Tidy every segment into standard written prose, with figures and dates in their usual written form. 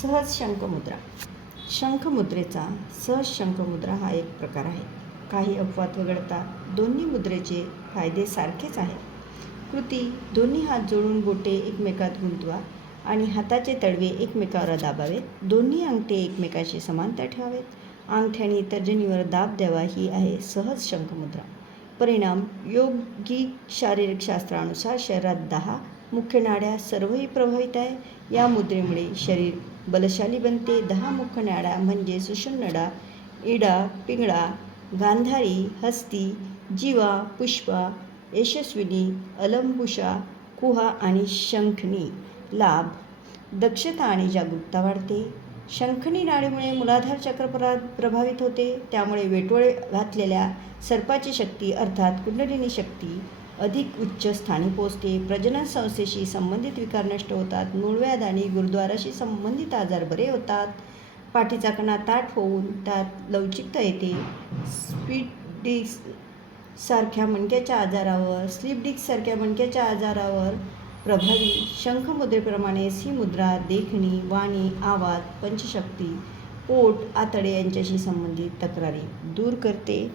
सहज शंखमुद्रा. शंखमुद्रेचा सहज शंखमुद्रा हा एक प्रकार आहे. काही अपवाद वगळता दोन्ही मुद्रेचे फायदे सारखेच आहेत. कृती: दोन्ही हात जोडून बोटे एकमेकात गुंतवा आणि हाताचे तळवे एकमेकावर दाबावेत. दोन्ही अंगठे एकमेकाशी समांतर ठेवावेत. अंगठ्याने तर्जनीवर दाब द्यावा ही आहे सहज शंखमुद्रा. परिणाम: योगिक शारीरिक शास्त्रानुसार शरीरात 10 मुख्य नाड्या सर्वही प्रभावित आहे. या मुद्रेमुळे शरीर बलशाली बनते. 10 मुख्य नाड्या म्हणजे सुषुम्ना, इडा, पिंगळा, गांधारी, हस्ती, जीवा, पुष्पा, यशस्विनी, अलंबुसा, कुहा आणि शंखनी. लाभ: दक्षता आणि जागरूकता वाढते. शंखनी नाडीमुळे मूलाधार चक्र प्रभावित होते. त्यामुळे वेटोळे घातलेल्या सर्पाची शक्ती अर्थात कुंडलिनी शक्ती अधिक उच्च स्थानी पोहोचते. प्रजनन संस्थेशी संबंधित विकार नष्ट होतात. मूळव्याध आणि गुरुद्वाराशी संबंधित आजार बरे होतात. पाठीचा कणा ताठ होऊन त्यात लवचिकता येते. स्लीप डिस्कसारख्या मणक्याच्या आजारावर प्रभावी. शंखमुद्रेप्रमाणेच ही मुद्रा देखणी, वाणी, आवाज, पंचशक्ती, पोट, आतडे यांच्याशी संबंधित तक्रारी दूर करते.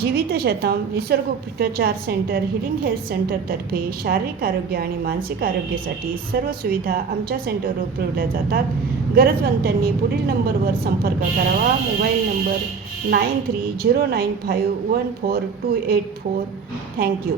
जीवितशतम निसर्गोपचार सेंटर हिलिंग हेल्थ सेंटरतर्फे शारीरिक आरोग्य आणि मानसिक आरोग्यासाठी सर्व सुविधा आमच्या सेंटरवर पुरवल्या जातात. गरजवंतांनी पुढील नंबरवर संपर्क करावा. Mobile number 9309514284. थँक्यू.